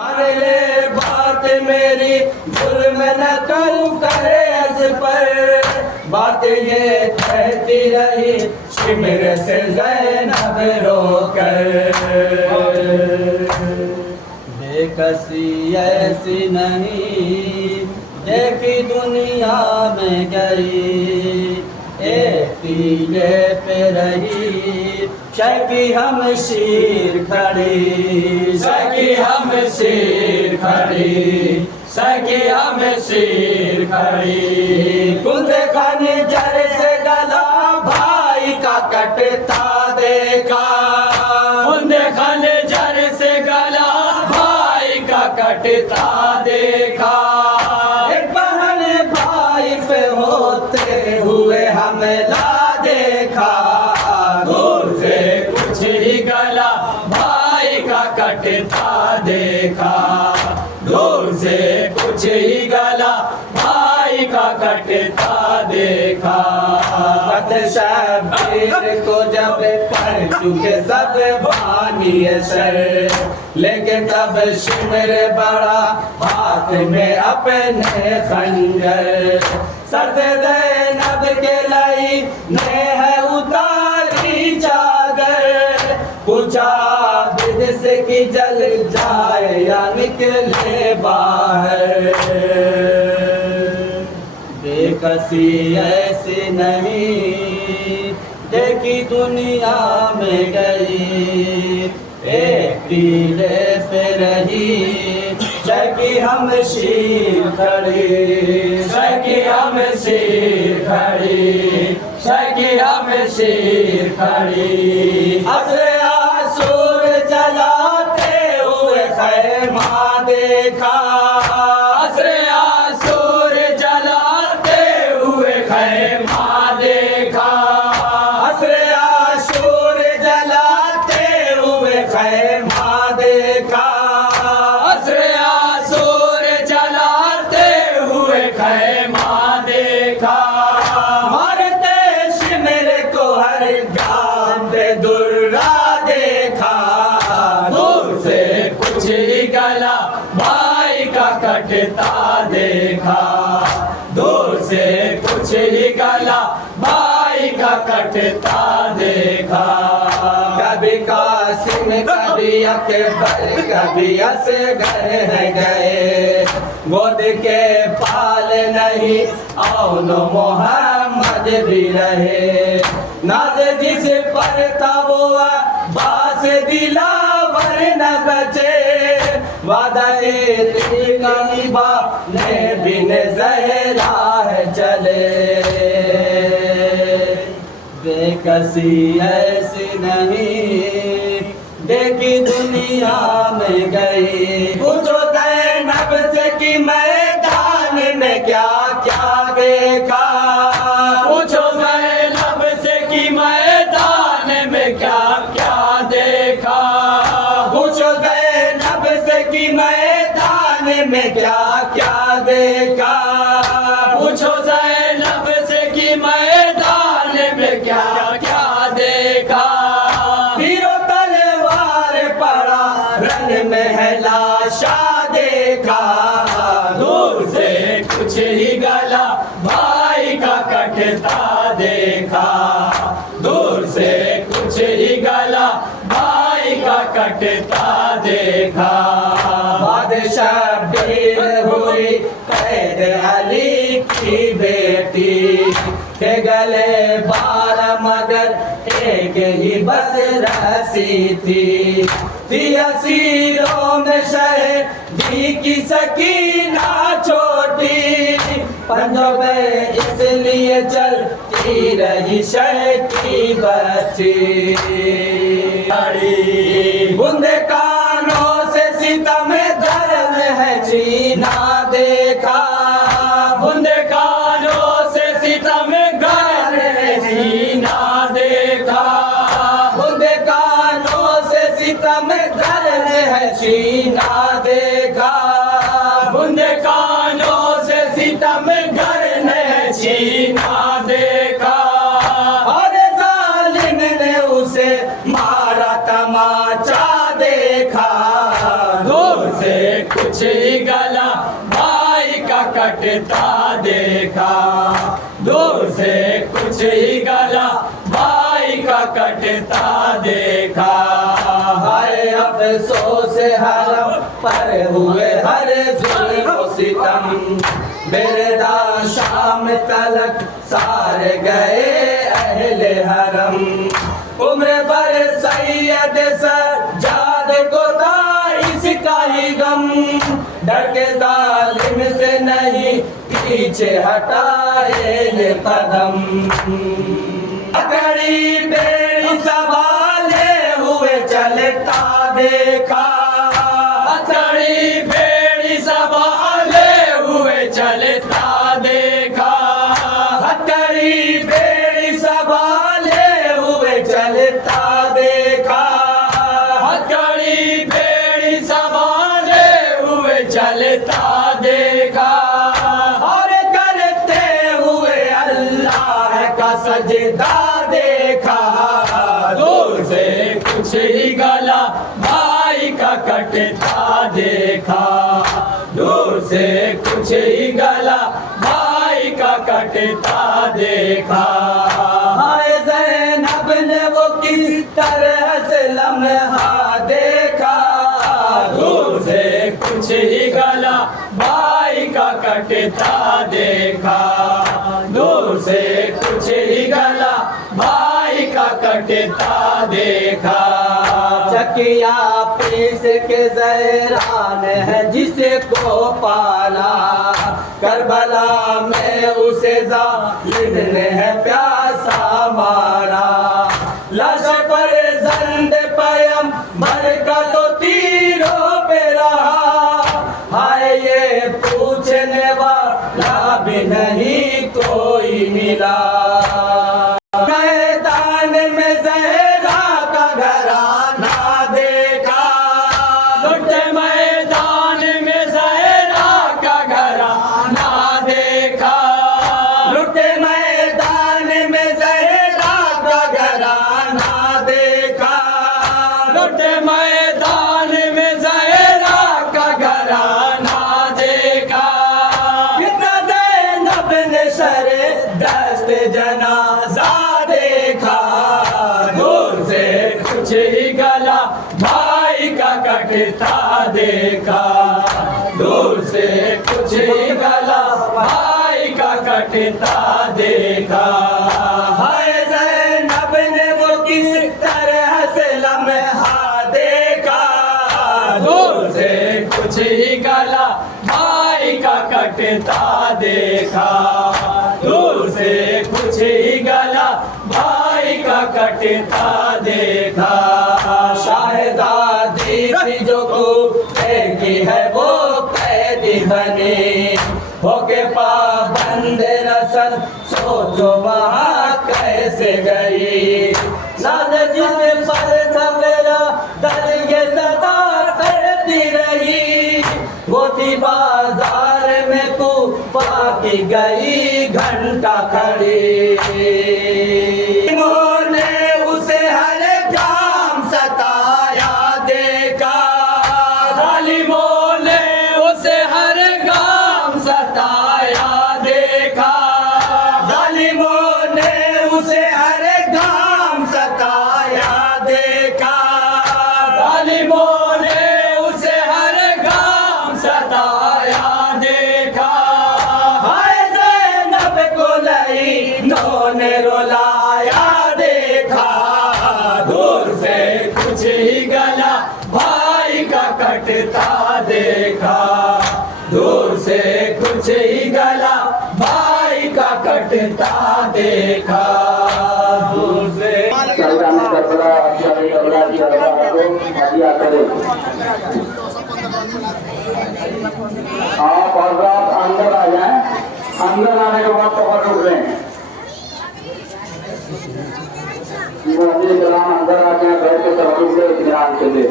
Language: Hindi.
मान ले बात मेरी, जुल्म न तू करे अस पर। बात ये कहती रही शिमर से ज़ैनब रोकर। बेकसी ऐसी नहीं देखी दुनिया में गई, एक टीले पे रही शकी हम शीर खड़ी। सकी हम शीर खड़ी, सकी हम शीर खड़ी। कुंद खाने जर से गला भाई का कटता देखा। कुंद खाने जर से गला भाई का कटता देखा। एक बहन भाई पे होते हुए हमला देखा। दूर से कुछ ही गला भाई का कटता देखा। दूर से कुछ ही गला भाई का कटता देखा। शब्बीर को जब पढ़ चुके सब बानिए सर, लेकिन तब शिमर बड़ा हाथ में अपने खंजर। सर से ज़ैनब के लाई ने है उतारी चादर। पूछा बिद से कि जल जाए या निकले बाहर। बेकसी ऐसी नहीं देखी दुनिया में गई, एक टीले पे रही शकी हम शीर खड़ी। शकी हम शीर खड़ी, शकी हम शीर खड़ी। असरे आसूर जलाते हुए खैमा देखा। असरे आसूर जलाते हुए खैमा देखा। असरे आसूर जलाते हुए खैमा देखा। असरे आसूर जलाते हुए खैमा देखा। मारते शिमर को हर जान पे दुर्रा देखा। दूर से कुछ ही गला भाई का कटता देखा। दूर से कुछ ही गला भाई का कटता देखा। कभी कासिम कभी अकबर कभी असगर है गए। गोद के पाल नहीं औनो मोहम्मद भी रहे। नाज जिस पर था वो बास दिलावर न बचे। वादा निभाने बिन ज़हरा चले। बेकसी ऐसी नहीं देखी दुनिया में गई। पूछो ज़ैनब से कि मैदान में क्या क्या देखा। पूछो ज़ैनब से कि मैदान में क्या क्या देखा। पूछो ज़ैनब से कि मैदान में क्या क्या देखा। पूछो ज़ैनब से कि मैदान में क्या क्या देखा। तीरों तलवार पड़ा रन में है लाशा देखा। दूर से कुछ ही गला भाई का कटता देखा। दूर से कुछ ही गला भाई का कटता देखा। शब्बीर हुई कैद अली की बेटी के गले 12 मगर एक ही बस रसी थी। असीरों में शहीदी की सकीना छोटी। पंजों में इसलिए चलती रही शह की बच्ची। बूंदे कानों से सितम दर्द है जीना देखा। बूंदे कानों से सितम दर्द है जीना देखा। बूंदे कानों से सितम दर्द है जीना देखा। बूंदे कानों से सितम दर्द है जीना देखा। और जालिम ने उसे मारा तमाचा देखा। दूर से कुछ ही गला भाई का कटता देखा, दूर से कुछ ही गला भाई का कटता देखा। हाय अफसोस हरम पर हुए हर जुल्म सितम, बेरदा शाम तलक सारे गए अहले हरम। उम्र भर सैयद सज्जाद को था इसका ही गम, डर के जालिम से नहीं पीछे हटाए कदम। अकड़ी बेड़ी संभाले हुए चलता देखा, अकड़ी बेड़ी संभाले हुए चलता देखा, अकड़ी बेड़ी संभाले हुए चलता देखा, अकड़ी बेड़ी संभाले हुए चलता देखा। और करते हुए अल्लाह का सजदा देखा, दूर से कुछ ही गला भाई का कटता देखा, दूर से कुछ ही गला भाई का कटता देखा। हाय ज़ैनब ने वो किस तरह से लम्हा देखा, दूर से कुछ ही गला भाई का कटता देखा, दूर से कुछ ही गला भाई का कटता देखा। चकिया पीस के ज़हरान है जिसे को पाला, करबला में उसे ज़ालिम ने है प्यासा मारा। लाश पर ज़ंद पैगंबर का तो तीरों पे रहा, हाय ये पूछने वाला भी नहीं कोई मिला। मैदान में ज़हरा का घराना देखा, लुटे मैदान में ज़हरा का घराना देखा, लुटे मैदान में ज़हरा का घराना देखा, लुटे मैदान में ज़हरा का घराना देखा। कितना ज़ैनब ने शरे दस्त जनाजा देखा, दूर से कुछ ही गला भाई का कटता देखा, दूर से कुछ ही गला भाई का कटता देखा। हाय ज़ैनब ने वो किस तरह से लम्हा देखा, दूर से कुछ ही गला भाई का कटता देखा, दूर से कुछ ही गला भाई का कटता देखा। शाहज़ादी थी जो की है वो कैदी बनी, होके पाबंद रसल सोचो वहाँ कैसे गई। लाल जिस पर था मेरा दल ये सदा करती रही, वो थी बाजार में कूफा की गई घंटा खड़ी। उन्होंने उसे हर काम सताया देखा, जालिमों ने उसे हर काम सताया देखा, जालिमों ने उसे हर काम सताया देखा, जालिमों ने उसे हर काम सताया देखा। हाय ज़ैनब को लईनों ने रुलाया देखा, दूर से कुछ ही गला भाई का कटता देखा, दूर से कुछ ही गला भाई का कटता देखा, दूर से। आप हज़रात अंदर आ जाएं, अंदर आने के बाद पकड़ उठ लें। अंदर आके बैठ के सब लोग ध्यान से दे।